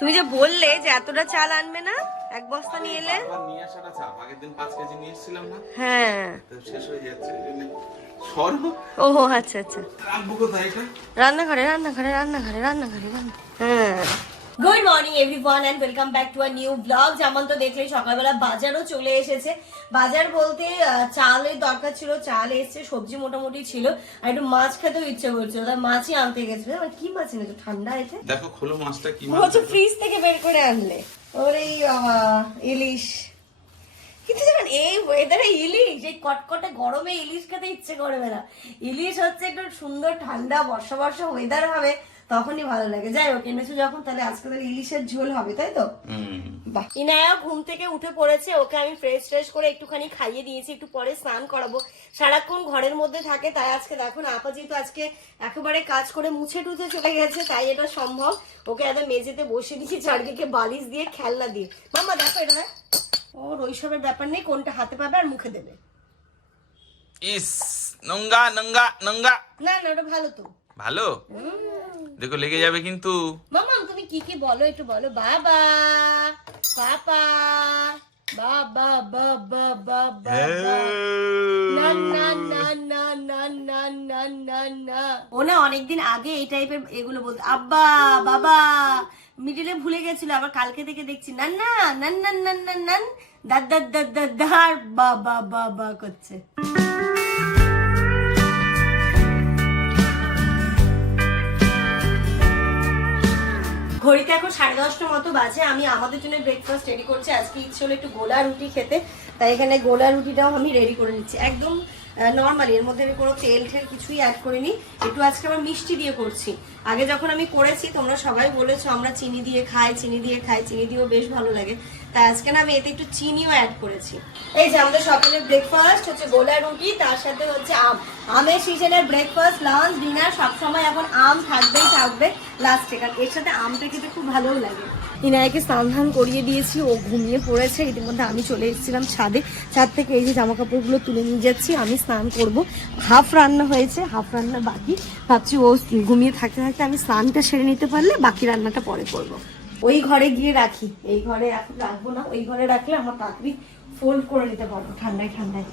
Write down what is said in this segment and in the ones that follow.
তুমি যে বললে যে এতটা চাল আনবে না এক বস্তা নিয়ে এলে? নিয়ে আসাটা চাপ। আগের দিন পাঁচ কেজি নিয়ে এসেছিলাম না? হ্যাঁ। তো শেষ হয়ে যাচ্ছে এই জন্য সর্ব ও আচ্ছা আচ্ছা। এটা? রান্নাঘরে রান্নাঘরে রান্নাঘরে রান্নাঘরে রান্না হ্যাঁ। Good morning everyone and welcome back to a new blog যেমন তো দেখলে সকালবেলা বাজারও চলে এসেছে। বাজার বলতে চালের দরকার ছিল চাল এসছে সবজি মোটামুটি ছিল আর একটু মাছ খেতেও ইচ্ছে করছিল তাই মাছই আনতে গেছিল আমার কি মাছ এনেছো? ঠান্ডা আছে দেখো খোলো মাছটা কি মাছ ফ্রিজ থেকে বের করে আনলে। ওরে বাবা ইলিশ। কিন্তু এই ওয়েদারে ইলিশ এই কটকটে গরমে ইলিশ খেতে ইচ্ছে করবে না। ইলিশ হচ্ছে একটু সুন্দর ঠান্ডা বর্ষা বর্ষা ওয়েদার হবে। তখনই ভালো লাগে। যাই হোক এনেছো যখন তাহলে আজকে তাহলে ইলিশের ঝোল হবে তাই তো? বাহ। ইনায়া ঘুম থেকে উঠে পড়েছে ওকে আমি ফ্রেশ ফ্রেশ করে একটুখানি খাইয়ে দিয়েছি একটু পরে স্নান করাবো। সারাক্ষণ ঘরের মধ্যে থাকে তাই আজকে দেখো না আপা যেহেতু আজকে একেবারে কাজ করে মুছে টুছে চলে গেছে তাই এটা সম্ভব। ওকে একদম মেঝেতে বসে দিয়েছি চারদিকে বালিশ দিয়ে খেলনা দিয়ে। মাম্মা দেখো এটা দেখ। ওর ওইসবের ব্যাপার নেই কোনটা হাতে পাবে আর মুখে দেবে। ইস নঙ্গা নঙ্গা নঙ্গা। না না ওটা ভালো তো। ভালো? দেখো লেগে যাবে কিন্তু। মামা তুমি কি কি বলো একটু বলো। বাবা পাপা বাবা বাবা বাবা না না না না না না না না না। ও না অনেকদিন আগে এই টাইপের এগুলো বলতো আব্বা বাবা মিডিলে ভুলে গেছিল আবার কালকে থেকে দেখছি না না নান নান নান নান নান দাদ দাদ দাদ দাদ দার বাবা বাবা করছে। ঘড়িতে এখন সাড়ে দশটার মতো বাজে। আমি আমাদের জন্য ব্রেকফাস্ট রেডি করছি। আজকে ইচ্ছে হলো একটু গোলা রুটি খেতে। তাই এখানে গোলা রুটিটাও আমি রেডি করে নিচ্ছি। একদম নর্মালি এর মধ্যে আমি কোনো তেল ঠেল কিছুই অ্যাড করিনি। একটু আজকে আবার মিষ্টি দিয়ে করছি। আগে যখন আমি করেছি, তোমরা সবাই বলেছ, আমরা চিনি দিয়ে খাই, চিনি দিয়ে খাই, চিনি দিয়েও বেশ ভালো লাগে। তাই আজকে না আমি এতে একটু চিনিও অ্যাড করেছি। এই যে আমাদের সকালের ব্রেকফাস্ট হচ্ছে গোলা রুটি, তার সাথে হচ্ছে আম। আমের সিজনের ব্রেকফাস্ট লাঞ্চ ডিনার সবসময় এখন আম থাকবেই থাকবে লাস্টে কারণ এর সাথে আমটা খেতে খুব ভালোও লাগে। ইনায়াকে স্নান ধান করিয়ে দিয়েছি ও ঘুমিয়ে পড়েছে। ইতিমধ্যে আমি চলে এসেছিলাম ছাদে। ছাদ থেকে এই যে জামা কাপড়গুলো তুলে নিয়ে যাচ্ছি আমি স্নান করব। হাফ রান্না হয়েছে হাফ রান্না বাকি। ভাবছি ও ঘুমিয়ে থাকতে থাকতে আমি স্নানটা সেরে নিতে পারলে বাকি রান্নাটা পরে করব। ওই ঘরে গিয়ে রাখি। এই ঘরে এখন রাখব না ওই ঘরে রাখলে আমার তাড়াতাড়ি ফোল্ড করে নিতে পারব ঠান্ডায় ঠান্ডায়।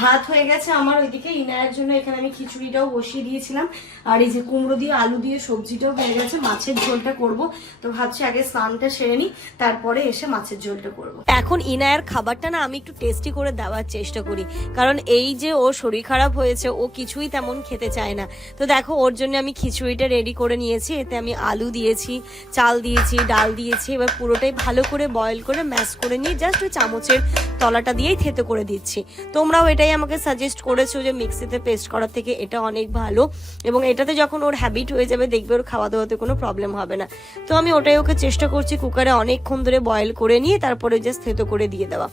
ভাত হয়ে গেছে আমার ওইদিকে। ইনায়ের জন্য এখানে আমি খিচুড়িটাও বসিয়ে দিয়েছিলাম। আর এই যে কুমড়ো দিয়ে, আলু দিয়ে, সবজিটাও হয়ে গেছে। মাছের ঝোলটা করব। তো ভাবছি আগে স্নানটা সেরে নিই, তারপরে এসে মাছের ঝোলটা করব। এখন ইনায়ের খাবারটা না আমি একটু টেস্টি করে দেওয়ার চেষ্টা করি। কারণ এই যে ওর শরীর খারাপ হয়েছে, ও কিছুই তেমন খেতে চায় না। তো দেখো, ওর জন্য আমি খিচুড়িটা রেডি করে নিয়েছি। এতে আমি আলু দিয়েছি, চাল দিয়েছি, ডাল দিয়েছি। এবার পুরোটাই ভালো করে বয়েল করে ম্যাশ করে নিয়ে জাস্ট ওই চামচের তলাটা দিয়েই থেতো করে দিচ্ছি। তোমরাও এটাই আমাকে সাজেস্ট করেছ যে মিক্সিতে পেস্ট করার থেকে এটা অনেক ভালো এবং এটাতে যখন ওর হ্যাবিট হয়ে যাবে দেখবে ওর খাওয়া দাওয়াতে কোনো প্রবলেম হবে না। তো আমি ওটাই ওকে চেষ্টা করছি কুকারে অনেকক্ষণ ধরে বয়েল করে নিয়ে তারপরে জাস্ট থেতো করে দিয়ে দেওয়া।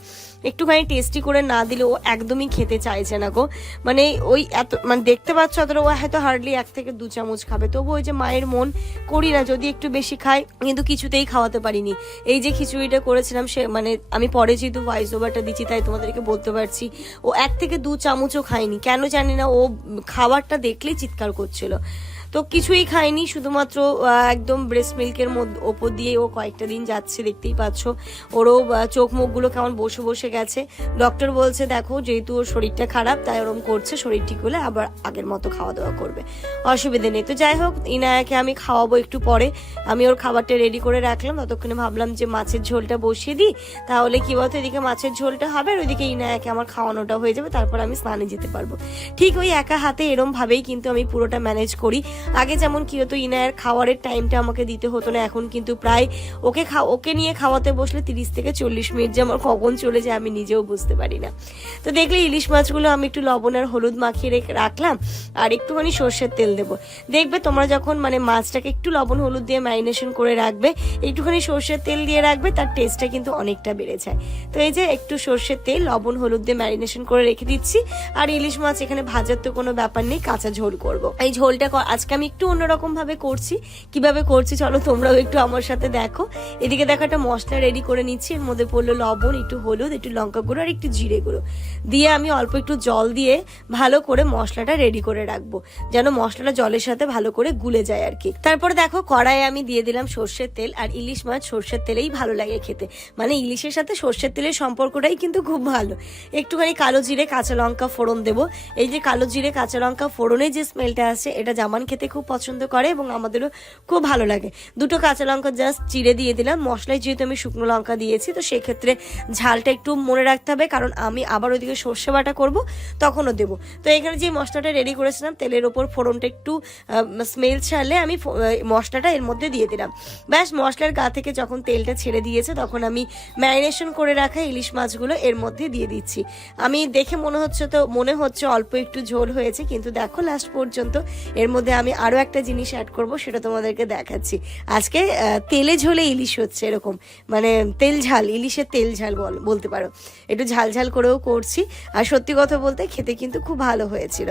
একটুখানি টেস্টি করে না দিলে ও একদমই খেতে চাইছে না গো। মানে ওই এত মানে দেখতে পাচ্ছ অতটা ও হয়তো হার্ডলি এক থেকে দু চামচ খাবে। তবু ওই যে মায়ের মন করি না, যদি একটু বেশি খায়, কিন্তু কিছুতেই খাওয়াতে পারিনি। এই যে খিচুড়িটা করেছিলাম সে মানে আমি পরে যেহেতু ভয়েস ওভারটা দিচ্ছি, তাই তোমাদেরকে বলতে পারছি। ও এক থেকে দু চামচও খাইনি। কেন জানি না ও খাবারটা দেখলেই চিৎকার করছিল। তো কিছুই খায়নি শুধুমাত্র একদম ব্রেস্ট মিল্কের মধ্যে, ওপর দিয়ে ও কয়েকটা দিন যাচ্ছে, দেখতেই পাচ্ছ। ওরও চোখ মুখগুলো কেমন বসে বসে গেছে। ডক্টর বলছে, দেখো, যেহেতু ওর শরীরটা খারাপ, তাই ওরম করছে, শরীর ঠিক হলে আবার আগের মতো খাওয়া দাওয়া করবে। অসুবিধে নেই। তো যাই হোক, ইনায়াকে আমি খাওয়াবো একটু পরে। আমি ওর খাবারটা রেডি করে রাখলাম। ততক্ষণে ভাবলাম যে মাছের ঝোলটা বসিয়ে দিই। তাহলে কি বলতো, এদিকে মাছের ঝোলটা হবে আর ওইদিকে ইনায়াকে আমার খাওয়ানোটা হয়ে যাবে। তারপর আমি স্নানে যেতে পারব। ঠিক ওই একা হাতে এরম ভাবেই কিন্তু আমি পুরোটা ম্যানেজ করি। আগে যেমন কি হতো, ইনায়ের খাওয়ারের টাইমটা আমাকে দিতে হতো না, এখন কিন্তু প্রায় ওকে ওকে নিয়ে খাওয়াতে বসলে তিরিশ থেকে চল্লিশ মিনিট যে আমার কখন চলে যায় আমি নিজেও বুঝতে পারি না। তো দেখলে ইলিশ মাছগুলো আমি একটু লবণ আর হলুদ মাখিয়ে রেখে রাখলাম, আর একটুখানি সর্ষের তেল দেবো। দেখবে তোমরা যখন মানে মাছটাকে একটু লবণ হলুদ দিয়ে ম্যারিনেশন করে রাখবে, একটুখানি সর্ষের তেল দিয়ে রাখবে, তার টেস্টটা কিন্তু অনেকটা বেড়ে যায়। তো এই যে একটু সর্ষের তেল, লবণ, হলুদ দিয়ে ম্যারিনেশন করে রেখে দিচ্ছি, আর ইলিশ মাছ এখানে ভাজার তো কোনো ব্যাপার নেই, কাঁচা ঝোল করব। এই ঝোলটা আজকে আমি একটু অন্যরকম ভাবে করছি। কীভাবে করছি চলো তোমরাও একটু আমার সাথে দেখো। এদিকে দেখো একটা মশলা রেডি করে নিচ্ছি। এর মধ্যে পড়ল লবণ, একটু হলুদ, একটু লঙ্কা গুঁড়ো আর একটু জিরে গুঁড়ো। দিয়ে আমি অল্প একটু জল দিয়ে ভালো করে মশলাটা রেডি করে রাখব। যেন মশলাটা জলের সাথে ভালো করে গুলে যায় আর কি তারপরে দেখো কড়াইয়ে আমি দিয়ে দিলাম সর্ষের তেল আর ইলিশ মাছ সর্ষের তেলেই ভালো লাগে খেতে। মানে ইলিশের সাথে সর্ষের তেলের সম্পর্কটাই কিন্তু খুব ভালো। একটুখানি কালো জিরে, কাঁচা লঙ্কা ফোড়ন দেবো। এই যে কালো জিরে, কাঁচা লঙ্কা ফোড়নের যে স্মেলটা আছে এটা জামান খেতে খুব পছন্দ করে এবং আমাদেরও খুব ভালো লাগে। দুটো কাঁচা লঙ্কা জাস্ট চিড়ে দিয়ে দিলাম। মশলায় যেহেতু আমি শুকনো লঙ্কা দিয়েছি, তো সেক্ষেত্রে ঝালটা একটু মনে রাখতে হবে, কারণ আমি আবার ওইদিকে সর্ষে বাটা করব, তখনও দেবো। তো এখানে যে মশলাটা রেডি করেছিলাম, তেলের ওপর ফোড়নটা একটু স্মেল ছাড়লে আমি মশলাটা এর মধ্যে দিয়ে দিলাম। ব্যাস, মশলার গা থেকে যখন তেলটা ছেড়ে দিয়েছে, তখন আমি ম্যারিনেশন করে রাখা ইলিশ মাছগুলো এর মধ্যে দিয়ে দিচ্ছি। আমি দেখে মনে হচ্ছে তো, মনে হচ্ছে অল্প একটু ঝোল হয়েছে, কিন্তু দেখো লাস্ট পর্যন্ত এর মধ্যে আমি আরও একটা জিনিস অ্যাড করব, সেটা তোমাদেরকে দেখাচ্ছি। আজকে তেলে ঝোলে ইলিশ হচ্ছে এরকম। মানে তেল ঝাল, ইলিশের তেল ঝাল বল বলতে পারো। একটু ঝাল ঝাল করেও করছি। আর সত্যি কথা বলতে খেতে কিন্তু খুব ভালো হয়েছিল।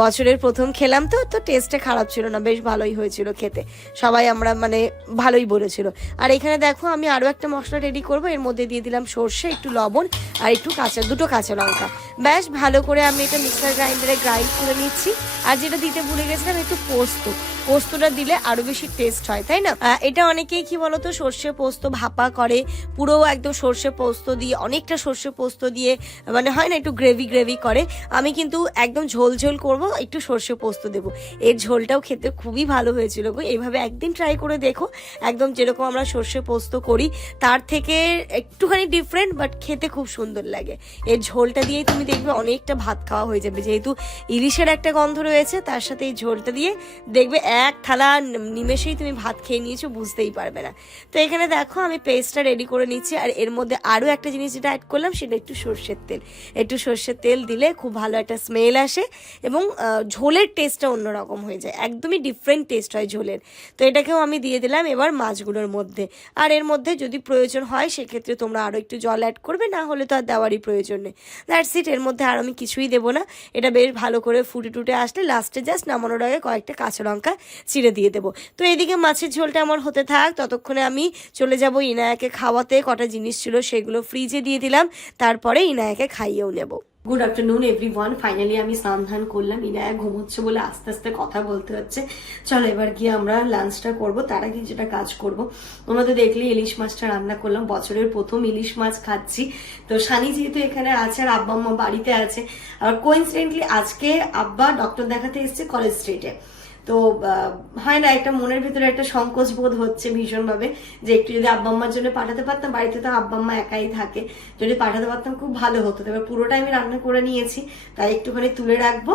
বছরের প্রথম খেলাম তো তো টেস্টটা খারাপ ছিল না, বেশ ভালোই হয়েছিল খেতে। সবাই আমরা মানে ভালোই বলেছিল। আর এখানে দেখো, আমি আরও একটা মশলা রেডি করব। এর মধ্যে দিয়ে দিলাম সর্ষে, একটু লবণ আর একটু কাঁচা, দুটো কাঁচা লঙ্কা। ব্যাস, ভালো করে আমি এটা মিক্সার গ্রাইন্ডারে গ্রাইন্ড করে নিচ্ছি। আর যেটা দিতে ভুলে গেছিলাম, একটু পোস্ত। পোস্তটা দিলে আরও বেশি টেস্ট হয়, তাই না? এটা অনেকেই কি বলতো, সর্ষে পোস্ত ভাপা করে, পুরো একদম সর্ষে পোস্ত দিয়ে, অনেকটা সর্ষে পোস্ত দিয়ে মানে হয় না একটু গ্রেভি গ্রেভি করে। আমি কিন্তু একদম ঝোল ঝোল করব, একটু সর্ষে পোস্ত দেবো। এর ঝোলটাও খেতে খুবই ভালো হয়েছিল গো। এইভাবে একদিন ট্রাই করে দেখো, একদম যেরকম আমরা সর্ষে পোস্ত করি, তার থেকে একটুখানি ডিফারেন্ট বাট খেতে খুব সুন্দর লাগে। এর ঝোলটা দিয়েই তুমি দেখবে অনেকটা ভাত খাওয়া হয়ে যাবে। যেহেতু ইলিশের একটা গন্ধ রয়েছে, তার সাথে এই ঝোলটা দিয়ে দেখবে এক থালা নিমেষেই তুমি ভাত খেয়ে নিয়েছো, বুঝতেই পারবে না। তো এখানে দেখো, আমি পেস্টটা রেডি করে নিচ্ছি, আর এর মধ্যে আরও একটা জিনিস যেটা অ্যাড করলাম, সেটা একটু সর্ষের তেল। একটু সর্ষের তেল দিলে খুব ভালো একটা স্মেল আসে এবং ঝোলের টেস্টটা অন্যরকম হয়ে যায়। একদমই ডিফারেন্ট টেস্ট হয় ঝোলের। তো এটাকেও আমি দিয়ে দিলাম এবার মাছগুলোর মধ্যে। আর এর মধ্যে যদি প্রয়োজন হয়, সেক্ষেত্রে তোমরা আরও একটু জল অ্যাড করবে, না হলে তো আর দেওয়ারই প্রয়োজন নেই। দ্যাটস ইট এর মধ্যে আর আমি কিছুই দেবো না। এটা বেশ ভালো করে ফুটে টুটে আসলে লাস্টে জাস্ট নামানোর আগে কয়েকটা কাঁচা লঙ্কা চিড়ে দিয়ে দেবো। তো এইদিকে মাছের ঝোলটা আমার হতে থাক, ততক্ষণে আমি চলে যাব ইনায়াকে খাওয়াতে, কটা জিনিস ছিল সেগুলো ফ্রিজে দিয়ে দিলাম, তারপরে ইনায়াকে খাইয়েও নেব। Good afternoon everyone finally আমি স্নান ধান করলাম, ইনায়া ঘুমোচ্ছে বলে আস্তে আস্তে কথা বলতে হচ্ছে। চলো এবার গিয়ে আমরা লাঞ্চটা করব, তার আগে যেটা কাজ করব। তোমরা তো দেখলে ইলিশ মাছটা রান্না করলাম, বছরের প্রথম ইলিশ মাছ খাচ্ছি। তো সানি যেহেতু এখানে আছে আর আব্বা আম্মা বাড়িতে আছে আর কোইন্সিডেন্টলি আজকে আব্বা ডক্টর দেখাতে এসেছে কলেজ স্ট্রিটে তো হয় না, একটা মনের ভিতরে একটা সংকোচ বোধ হচ্ছে ভীষণভাবে যে একটু যদি আব্বা আম্মার জন্য পাঠাতে পারতাম, বাড়িতে তো আব্বা আম্মা একাই থাকে। যদি পাঠাতে পারতাম, খুব ভালো হতো। তবে পুরোটা আমি রান্না করে নিয়েছি, তাই একটুখানি তুলে রাখব।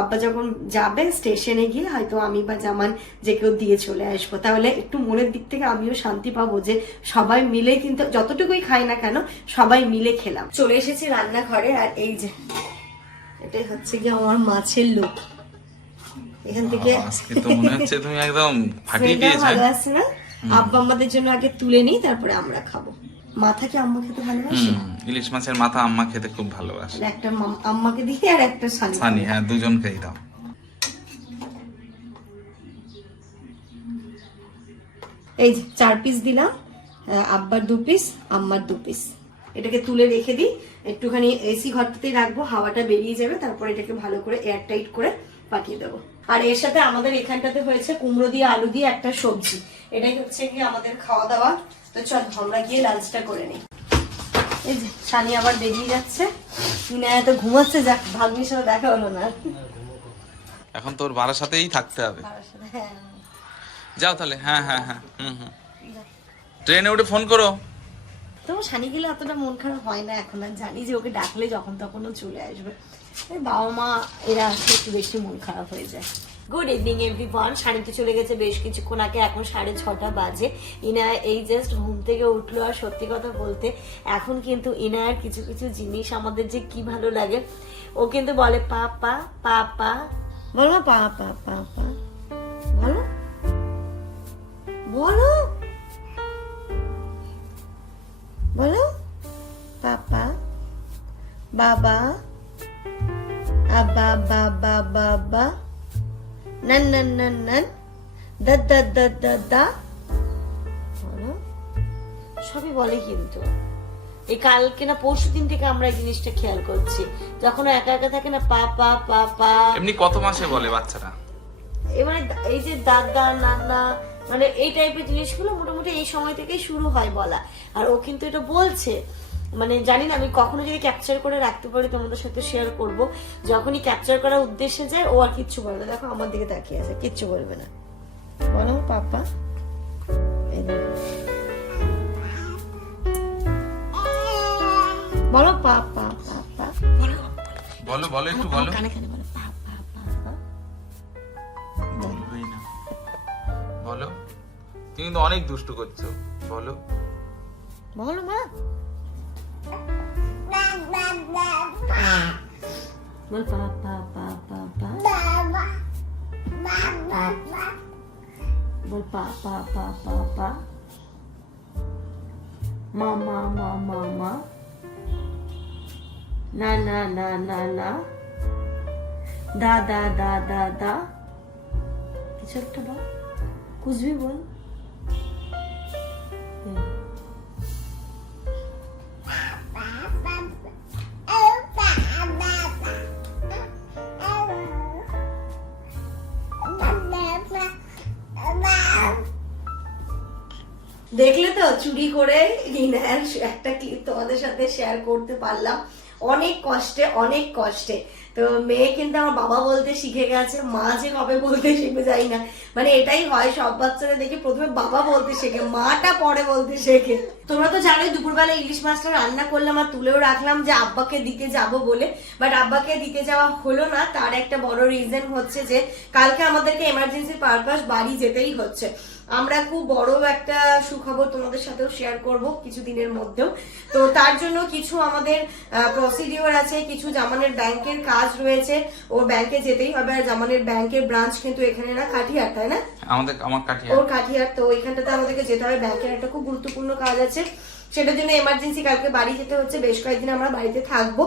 আব্বা যখন যাবে স্টেশনে গিয়ে হয়তো আমি বা জামান যে কেউ দিয়ে চলে আসব। তাহলে একটু মনের দিক থেকে আমিও শান্তি পাবো যে সবাই মিলে কিন্তু যতটুকুই খাই না কেন, সবাই মিলে খেলাম। চলে এসেছি রান্নাঘরে, আর এই যে, এটাই হচ্ছে কি আমার মাছের লোক। এখান থেকে আজকে তো মনে হচ্ছে তুমি একদম ফাটিয়ে দিয়েছ ভালো আসছে না? আব্বা আমাদের জন্য আগে তুলে নিই তারপরে আমরা খাব। মাথা কি আম্মা খেতে ভালোবাসে? ইলিশ মাছের মাথা আম্মা খেতে খুব ভালোবাসে। একটা আম্মাকে দিয়ে আর একটা সানি। সানি হ্যাঁ দুজনকেই দাও এই যে চার পিস দিলাম আব্বার দু পিস আম্মার দু পিস এটাকে তুলে রেখে দিই একটুখানি এসি ঘরটাতেই রাখব হাওয়াটা বেরিয়ে যাবে তারপর এটাকে ভালো করে এয়ার টাইট করে পাঠিয়ে দেবো। আর এর সাথে আমাদের এখানটাতে হয়েছে কুমড়ো দিয়ে আলু দিয়ে একটা সবজি। এটাই হচ্ছে কি আমাদের খাওয়া দাওয়া। তো চল আমরা গিয়ে লাঞ্চটা করে নিই। এই যে সানি আবার বেরিয়ে যাচ্ছে। কিনা এত ঘুমাচ্ছে যাক ভাগ্নির সাথে দেখা হলো না। এখন তোর বাবার সাথেই থাকতে হবে। হ্যাঁ। যাও তাহলে হ্যাঁ হ্যাঁ হ্যাঁ হুম হুম। ট্রেনে উঠে ফোন করো। তো সানি গেলে অতটা মন খারাপ হয় না এখন আর জানি যে ওকে ডাকলে যখন তখন ও চলে আসবে। বাবা মা, এরা একটু বেশি মন খারাপ হয়ে যায়। গুড ইভিনিং এভরি ওয়ান সানিতে চলে গেছে বেশ কিছুক্ষণ আগে, এখন সাড়ে ছটা বাজে। ইনা এই জাস্ট ঘুম থেকে উঠল আর সত্যি কথা বলতে, এখন কিন্তু ইনার কিছু কিছু জিনিস আমাদের যে কি ভালো লাগে, ও কিন্তু বলে পা পা পা পা বলো পা পা বলো। বলো। বলো। পাপা। বাবা। আবা বাবা বাবা নান নান নান নান দা দা দা দা দা বলো? সবই বলে কিন্তু। এই কালকে না পরশু দিন থেকে আমরা এই জিনিসটা খেয়াল করছি। যখন একা একা থাকে না পা পা পা পা। এমনি কত মাসে বলে বাচ্চারা? এবারে এই যে দাদা নানা মানে এই টাইপের জিনিসগুলো মোটামুটি এই সময় থেকেই শুরু হয় বলা। আর ও কিন্তু এটা বলছে। মানে জানি না আমি কখনো যদি ক্যাপচার করে রাখতে পারি তোমাদের সাথে শেয়ার করব যখনই ক্যাপচার করার উদ্দেশ্যে যায় ও আর কিচ্ছু বলবে না। দেখো আমার দিকে তাকিয়ে আছে কিচ্ছু বলবে না। বলো পাপা। বলো পাপা পাপা। বলো বলো বলো একটু বলো। কানে কানে বলো পাপা পাপা। বলবেই না। বলো। তুমি কিন্তু অনেক দুষ্টু করছ। বলো। বলো মা। বল পা পা পা পা পা বল পা পা পা পা পা মা মা মা মা মা না না না না না দা দা দা দা দা কিছু একটা বল কুচবি বল দেখলে তো চুরি করে একটা ক্লিপ তোমাদের সাথে শেয়ার করতে পারলাম। অনেক কষ্টে অনেক কষ্টে। তো মেয়ে কিন্তু আমার বাবা বলতে শিখে গেছে, মা যে কবে বলতে শিখে যাই না। মানে এটাই হয়, সব বাচ্চারা দেখি প্রথমে বাবা বলতে শেখে, মাটা পরে বলতে শেখে। তোমরা তো জানোই দুপুরবেলা ইলিশ মাছটা রান্না করলাম আর তুলেও রাখলাম যে আব্বাকে দিতে যাব বলে। বাট আব্বাকে দিতে যাওয়া হলো না, তার একটা বড় রিজন হচ্ছে যে কালকে আমাদেরকে এমার্জেন্সি পারপাস বাড়ি যেতেই হচ্ছে। আমরা খুব বড় একটা সুখবর তোমাদের সাথেও শেয়ার করব কিছু দিনের মধ্যেও। তো তার জন্য কিছু আমাদের প্রসিডিওর আছে কিছু জামানের ব্যাংকের কাজ রয়েছে। ও ব্যাংকে যেতেই হবে আর জামানের ব্যাংকের ব্রাঞ্চ কিন্তু এখানে না কাঠিয়ার তাই না? আমাদের আমার কাঠিয়ার। ওর কাঠিয়ার তো এখানটাতে আমাদেরকে যেতে হবে। ব্যাংকের একটা খুব গুরুত্বপূর্ণ কাজ আছে। সেটার জন্য এমার্জেন্সি কালকে বাড়ি যেতে হচ্ছে, বেশ কয়েকদিন আমরা বাড়িতে থাকব।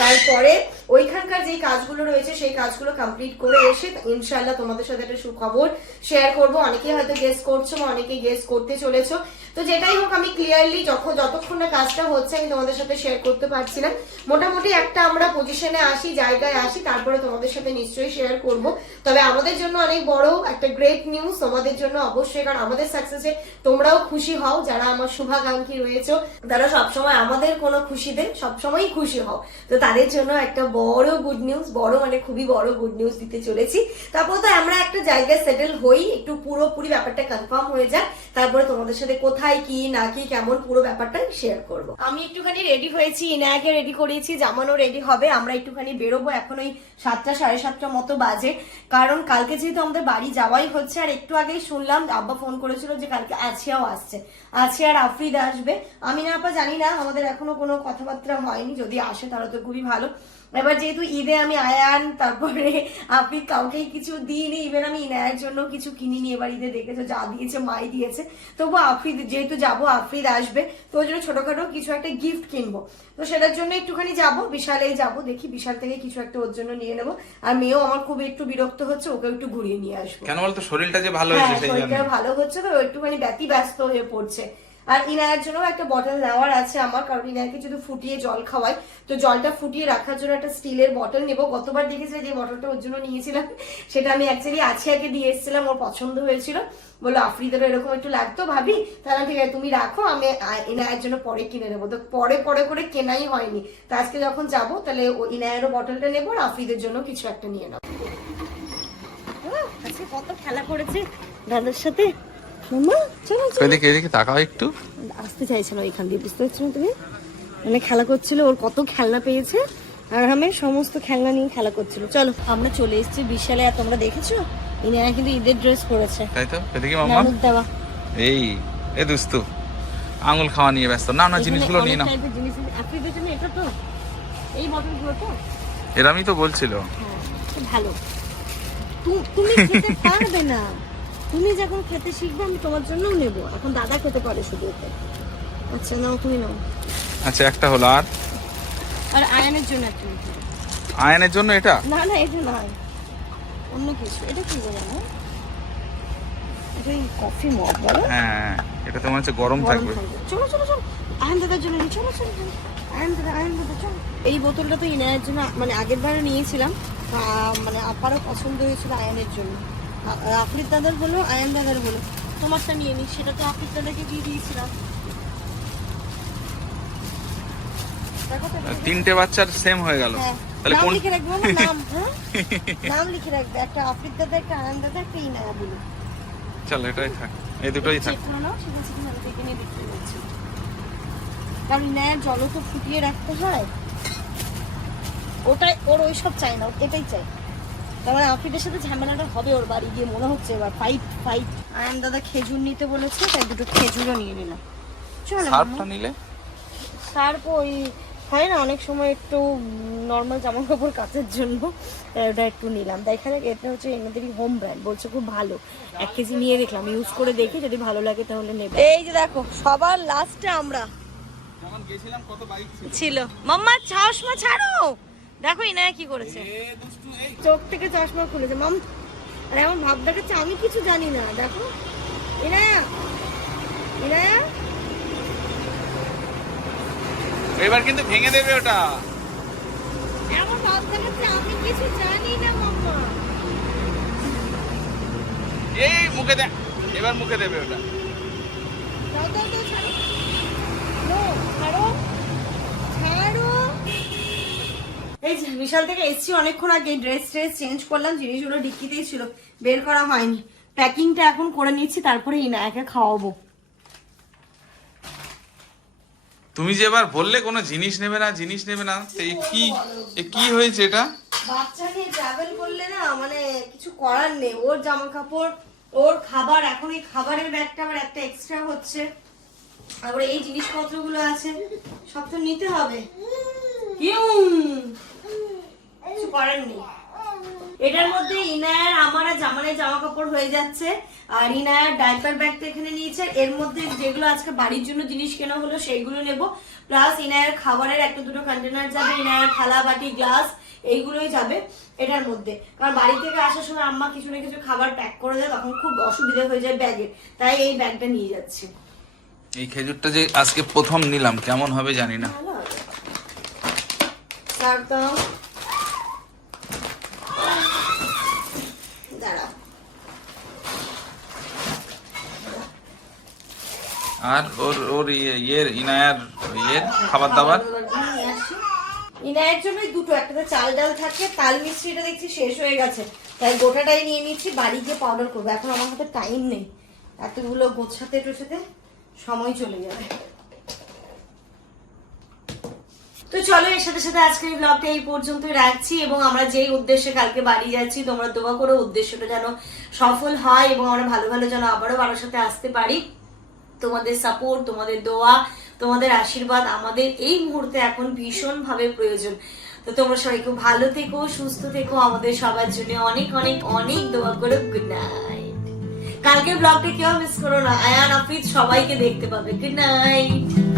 তারপরে ওইখানকার যে কাজগুলো রয়েছে, সেই কাজগুলো কমপ্লিট করে এসে ইনশাল্লাহ তোমাদের সাথে একটা সুখবর শেয়ার করব। অনেকেই হয়তো গেস করছ বা অনেকেই গেস করতে চলেছো। তো যেটাই হোক, আমি ক্লিয়ারলি যখন, যতক্ষণ না কাজটা হচ্ছে, আমি তোমাদের সাথে শেয়ার করতে পারছি না। মোটামুটি একটা আমরা পজিশনে আসি, জায়গায় আসি, তারপরে তোমাদের সাথে নিশ্চয়ই শেয়ার করব। তবে আমাদের জন্য অনেক বড় একটা গ্রেট নিউজ তোমাদের জন্য অবশ্যই, কারণ আমাদের সাকসেসে তোমরাও খুশি হও, যারা আমার শুভাকাঙ্ক্ষী রয়েছে। তারা সবসময় আমাদের কোনো খুশিতে সবসময়ই খুশি হও। তো তাদের জন্য একটা বড় গুড নিউজ বড় মানে খুবই বড় গুড নিউজ দিতে চলেছি। তারপর তো আমরা একটা জায়গায় সেটেল হই, একটু পুরোপুরি ব্যাপারটা কনফার্ম হয়ে যায় তারপরে তোমাদের সাথে কোথায় কি, না কি, কেমন পুরো ব্যাপারটা শেয়ার করব। আমি একটুখানি রেডি হয়েছি, ইনায়াকে রেডি করিয়েছি, জামানও রেডি হবে। আমরা একটুখানি বেরোবো এখন ওই সাতটা, সাড়ে সাতটা মতো বাজে। কারণ কালকে যেহেতু আমাদের বাড়ি যাওয়াই হচ্ছে, আর একটু আগেই শুনলাম, আব্বা ফোন করেছিল যে কালকে আছিয়াও আসছে। আছিয়া আর আফ্রিদা আসবে। আমি না, আপা জানি না, আমাদের এখনও কোনো কথাবার্তা হয়নি। যদি আসে, তাহলে তো খুবই ভালো। এবার যেহেতু ঈদে আমি আয়ান তারপরে আপনি কাউকে কিছু দিইনি ইভেন আমি ইনায়ের জন্য কিছু কিনিনি এবার ঈদে দেখেছ যা দিয়েছে মাই দিয়েছে। তবু আফ্রিদ যেহেতু যাব আফ্রিদ আসবে তো ওই জন্য ছোটখাটো কিছু একটা গিফট কিনবো। তো সেটার জন্য একটুখানি যাব বিশালেই যাব দেখি বিশাল থেকে কিছু একটা ওর জন্য নিয়ে নেব। আর মেয়েও আমার খুব একটু বিরক্ত হচ্ছে ওকে একটু ঘুরিয়ে নিয়ে আসব। কেন বলতো? শরীরটা যে ভালো হ্যাঁ হয়েছে শরীরটা ভালো হচ্ছে তো একটুখানি ব্যতি ব্যস্ত হয়ে পড়ছে। আর ইনায়ের জন্য একটা বটল নেওয়ার আছে আমার, কারণ ইনায়কে যদি ফুটিয়ে জল খাওয়াই, তো জলটা ফুটিয়ে রাখার জন্য একটা স্টিলের বটল নেব। গতবার দেখেছিলে যে বটলটা ওর জন্য নিয়েছিলাম? সেটা আমি অ্যাকচুয়ালি আছিয়াকে দিয়ে এসেছিলাম, ওর পছন্দ হয়েছিল। বলল, আফ্রিদেরও এরকম একটু লাগতো ভাবি, তাহলে ঠিক আছে, তুমি রাখো, আমি ইনায়ের জন্য পরে কিনে নেব। তো পরে পরে করে কেনাই হয়নি। তো আজকে যখন যাব, তাহলে ইনায়েরও বটলটা নেব আর আফ্রিদের জন্য কিছু একটা নিয়ে নেব আজকে কত খেলা করেছে দাদার সাথে? এদিকে এদিকে তাকাও একটু। আসতে চাইছিল এখান দিয়ে বুঝতে পারছ তুমি? মানে খেলা করছিল ওর কত খেলনা পেয়েছে আর আমি সমস্ত খেলনা নিয়ে খেলা করছিল। চলো আমরা চলে এসেছি বিশালে আর তোমরা দেখেছ? ইনারা কিন্তু ঈদের ড্রেস পরেছে। তাই তো? এদিকে মামা। দেওয়া। এই এ দুস্তু আঙুল খাওয়া নিয়ে ব্যস্ত। না না জিনিসগুলো নিয়ে নাও। জন্য এটা তো এই বটলগুলো তো? এরামই তো বলছিল। হ্যাঁ ভালো। তুমি খেতে পারবে না। তুমি যখন খেতে শিখবে আমি তোমার জন্যও নেব। এখন দাদা খেতে পারে শুধু ওকে। আচ্ছা নাও তুমি নাও। আচ্ছা একটা হলো আর? আর আয়নের জন্য একটা আয়নের জন্য এটা? না না এটা না অন্য কিছু। এটা কি বলে না এটা কফি মগ বলো? হ্যাঁ এটা তোমার হচ্ছে গরম থাকবে। চলো চলো চলো। আয়ন দাদার জন্য চলো চলো চলো। আয়ন দাদা আয়ন দাদা চলো। এই বোতলটা তো ইনায়ের জন্য মানে আগের বারে নিয়েছিলাম মানে আপারও পছন্দ হয়েছিল আয়নের জন্য। আফরিদ দাদার হলো আয়ন দাদার হলো তোমারটা নিয়ে নিই সেটা তো আফরিদ দাদাকে দিয়ে দিয়েছিলাম। তিনটে বাচ্চার সেম হয়ে গেল। হ্যাঁ তাহলে কোন লিখে রাখব আমার নাম হ্যাঁ? নাম লিখে রাখবে একটা আফরিদ দাদা একটা আয়ন দাদা একটা ইনায়া বলে চলো এটাই থাক। এই দুটোই থাক। কারণ ইনায়ার জলও তো ফুটিয়ে রাখতে হয়। ওটাই ওর ওই সব চাই না এটাই চাই। তার মানে আফ্রিদের সাথে ঝামেলাটা হবে ওর বাড়ি গিয়ে মনে হচ্ছে এবার ফাইট ফাইট আয়ান দাদা খেজুর নিতে বলেছে তাই দুটো খেজুরও নিয়ে নিলাম। চলো সার্ফটা নিলে? তারপর ওই হয় না অনেক সময় একটু নর্মাল জামা কাপড় কাচার জন্য ওটা একটু নিলাম। দেখা যাক এটা হচ্ছে এনাদেরই হোম ব্র্যান্ড বলছে খুব ভালো। এক কেজি নিয়ে দেখলাম ইউজ করে দেখি যদি ভালো লাগে তাহলে নেবে। এই যে দেখো সবার লাস্টে আমরা। ছিল। ছিল। মাম্মা চশমা ছাড়ো! দেখো ইনায়া কি করেছে। চোখ থেকে চশমা খুলেছে। মাম আরে আমার ভাব দেখাচ্ছে আমি কিছু জানি না। দেখো। ইনায়া ইনায়া। এবার কিন্তু ভেঙে দেবে ওটা। এমন ভাব দেখাচ্ছে আমি কিছু জানি না মাম্মা। এই মুখে দে এবার মুখে দেবে ওটা। দাও দাও দাও ছাড়ো। ছাড়ো। এই যে বিশাল থেকে এসছি অনেকক্ষণ আগে ড্রেস ট্রেস চেঞ্জ করলাম জিনিসগুলো ডিক্কিতেই ছিল বের করা হয়নি। প্যাকিংটা এখন করে নিচ্ছি তারপরে ইনায়াকে খাওয়াবো। তুমি যে এবার বললে কোনো জিনিস নেবে না জিনিস নেবে না তো কি কি হয়েছে এটা? বাচ্চা নিয়ে ট্রাভেল করলে না মানে কিছু করার নেই। ওর জামা কাপড় ওর খাবার এখন এই খাবারের ব্যাগটা আবার একটা এক্সট্রা হচ্ছে। তারপরে এই জিনিসপত্রগুলো আছে সব তো নিতে হবে। কিছু করার নেই। এটার মধ্যে ইনায়ার আমার আর জামানের জামা কাপড় হয়ে যাচ্ছে। আর ইনায়ার ডাইপার ব্যাগ তো এখানে নিয়েছে। এর মধ্যে যেগুলো আজকে বাড়ির জন্য জিনিস কেনা হলো সেইগুলো নেব। প্লাস ইনায়ার খাবারের একটা দুটো কন্টেনার যাবে ইনায়ার থালা বাটি গ্লাস এইগুলোই যাবে এটার মধ্যে। কারণ বাড়ি থেকে আসার সময় আম্মা কিছু না কিছু খাবার প্যাক করে দেয় তখন খুব অসুবিধা হয়ে যায় ব্যাগের তাই এই ব্যাগটা নিয়ে যাচ্ছি। এই খেজুরটা যে আজকে প্রথম নিলাম কেমন হবে জানি না। ভালো হবে। আর ওর ওর ইয়ে- ইয়ের, ইনায়ার ইয়ের খাবার দাবার ইনায়ের জন্য দুটো, একটাতে চাল ডাল থাকে, তাল মিষ্টিটা দেখছি শেষ হয়ে গেছে। তাই গোটাটাই নিয়ে নিচ্ছি, বাড়ি গিয়ে পাউডার করব। এখন আমার হাতে টাইম নেই। এতগুলো গোছাতে টোছাতে সময় চলে যাবে। তো চলো, এর সাথে সাথে আজকের এই ব্লগটা এই পর্যন্তই রাখছি এবং আমরা যেই উদ্দেশ্যে কালকে বাড়ি যাচ্ছি, তোমরা দোয়া করো উদ্দেশ্যটা যেন সফল হয় এবং আমরা ভালো ভালো যেন আবারও বাবার সাথে আসতে পারি। তোমাদের সাপোর্ট তোমাদের দোয়া, তোমাদের আশীর্বাদ আমাদের এই মুহূর্তে এখন ভীষণ ভাবে প্রয়োজন। তো তোমরা সবাই খুব ভালো থেকো, সুস্থ থেকো। আমাদের সবার জন্য অনেক অনেক অনেক দোয়া করো। গুড নাইট কালকে ব্লগটা কেউ মিস করো না। আয়ান আফিজ সবাইকে দেখতে পাবে। Good night